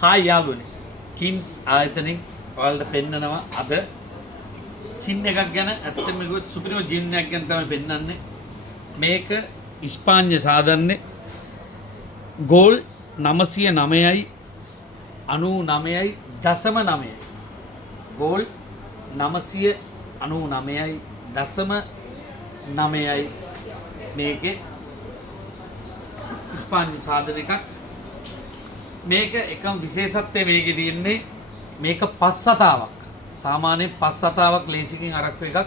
Hi යාළුවනේ. කින්ස් ආයතනෙන් ඔයාලට පෙන්නනවා අද ජින් එකක් ගැන. ඇත්තටම මේක සුපිරිම ජින් එකක් ගැන තමයි පෙන්නන්නේ. මේක ඉස්පාඤ්ඤ සාධන්නේ ගෝල් 909යි 99.9යි. ගෝල් 999.9යි මේකේ ඉස්පාඤ්ඤ සාධන එකක්. මේක එකම විශේෂත්වය මේකේ තියෙන්නේ මේක පස් සතාවක්. සාමාන්‍යයෙන් පස් සතාවක් ලේසිකින් අරක්කු එකක්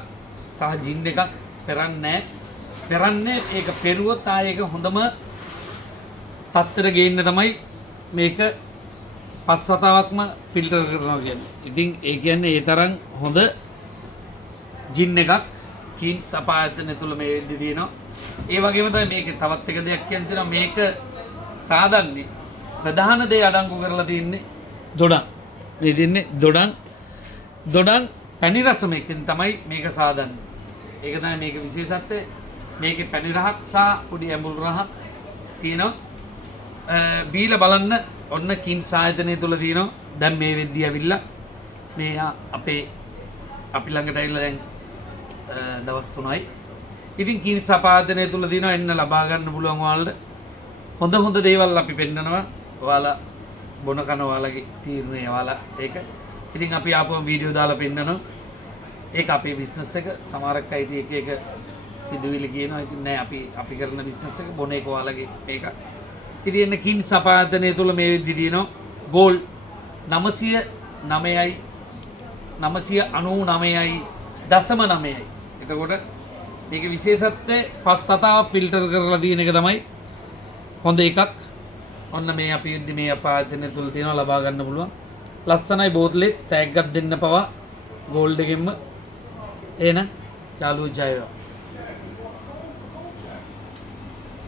සහ ජින් එකක් පෙරන්නේ ඒක පෙරුවොත් ආයේ ඒක හොඳම තත්ත්වයට ගේන්න තමයි මේක පස් සතාවක්ම ෆිල්ටර් කරනවා කියන්නේ. ඉතින් ඒ කියන්නේ ඒ තරම් හොඳ ජින් එකක් කින්ස් අපායතන තුල මේ වෙද්දි තියෙනවා. ඒ වගේම තමයි මේකේ තවත් එක දෙයක් කියන්න තියෙනවා. මේක සාදන්නේ ප්‍රධාන දේ අඩංගු කරලා තියෙන්නේ දොඩම්. මේ දෙන්නේ දොඩම් පැණි රස මේකෙන් තමයි මේක සාදන්නේ. ඒක තමයි මේක විශේෂත්වය. මේකේ පැණි රහක් සහ පොඩි ඇඹුල් රහක් තියෙනවා. බීලා බලන්න ඔන්න කින්ස් ආයතනය තුල තියෙනවා. දැන් මේ වෙද්දී ඇවිල්ලා මේ අපි ළඟට ඇවිල්ලා දැන් දවස් 3යි. ඉතින් කින්ස් ආයතනය තුල තියෙනවා එන්න ලබා ගන්න පුළුවන් ඔයාලට. හොඳ දේවල් අපි පෙන්නනවා. ඔයාලා බොන කන ඔයාලගේ තීරණය ඔයාලා ඒක. ඉතින් අපි ආපුවම වීඩියෝ දාලා පෙන්නනවා. ඒක අපේ බිස්නස් එක. සමහරක් අය ඉතින් එක සිදුවිලි කියනවා. ඉතින් නෑ අපි කරන බිස්නස් එක බොන එක ඔයාලගේ මේක. ඉතින් එන්න කින්ස් ආයතනය තුල මේ වෙද්දි තියෙනවා ගෝල් 909යි 999.9යි. එතකොට මේක විශේෂත්වය පස් සතාවක් ෆිල්ටර් කරලා තියෙන එක තමයි හොඳ එකක්. ඔන්න මේ අපි වෙද්දි මේ ආයතනය තුල තියෙනවා ලබා ගන්න පුළුවන්. ලස්සනයි බෝතලේ තෑග්ගක් දෙන්න පවා ගෝල්ඩ් එකෙන්ම එන යාළුවෝ ජය වේවා.